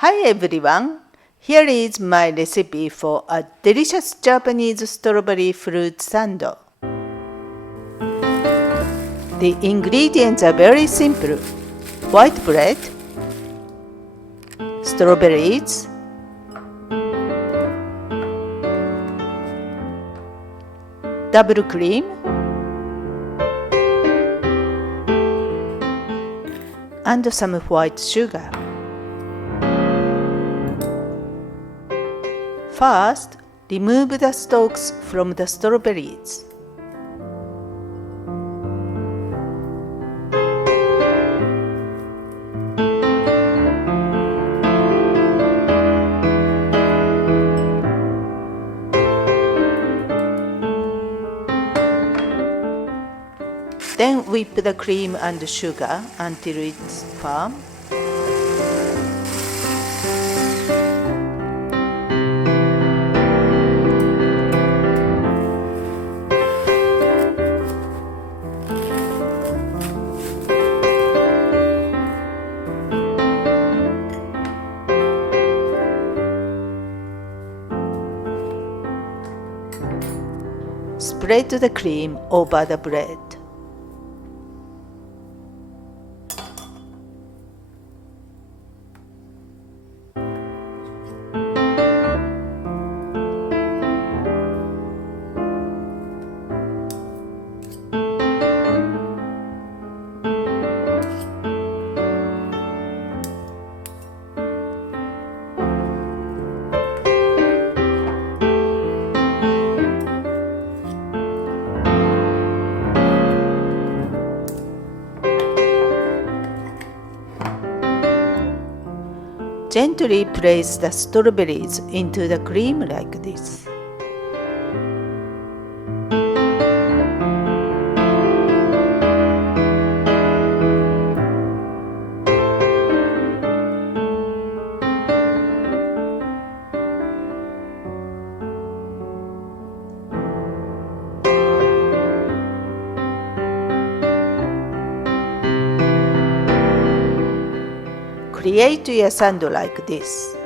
Hi everyone! Here is my recipe for a delicious Japanese strawberry fruit sando. The ingredients are very simple: white bread, strawberries, double cream, and some white sugar. First, remove the stalks from the strawberries. Then whip the cream and sugar until it's firm. Spread the cream over the bread. Gently place the strawberries into the cream like this. Create your sando like this.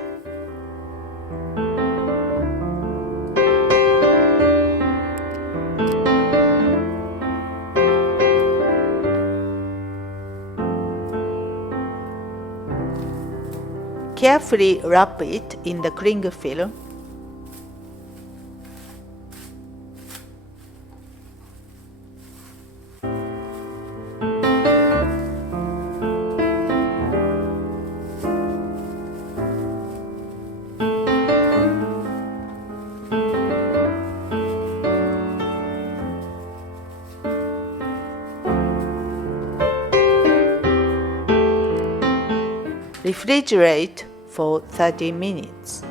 Carefully wrap it in the cling film. Refrigerate for 30 minutes.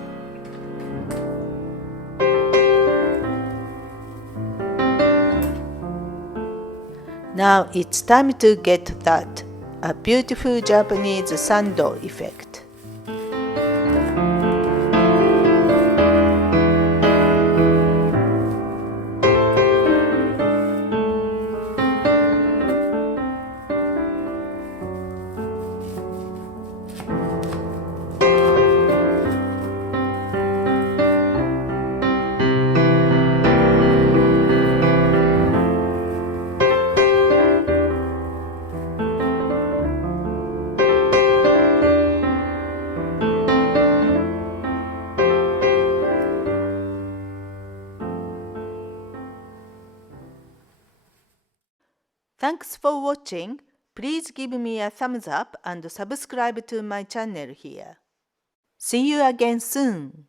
Now it's time to get that a beautiful Japanese sando effect. Thanks for watching. Please give me a thumbs up and subscribe to my channel here. See you again soon.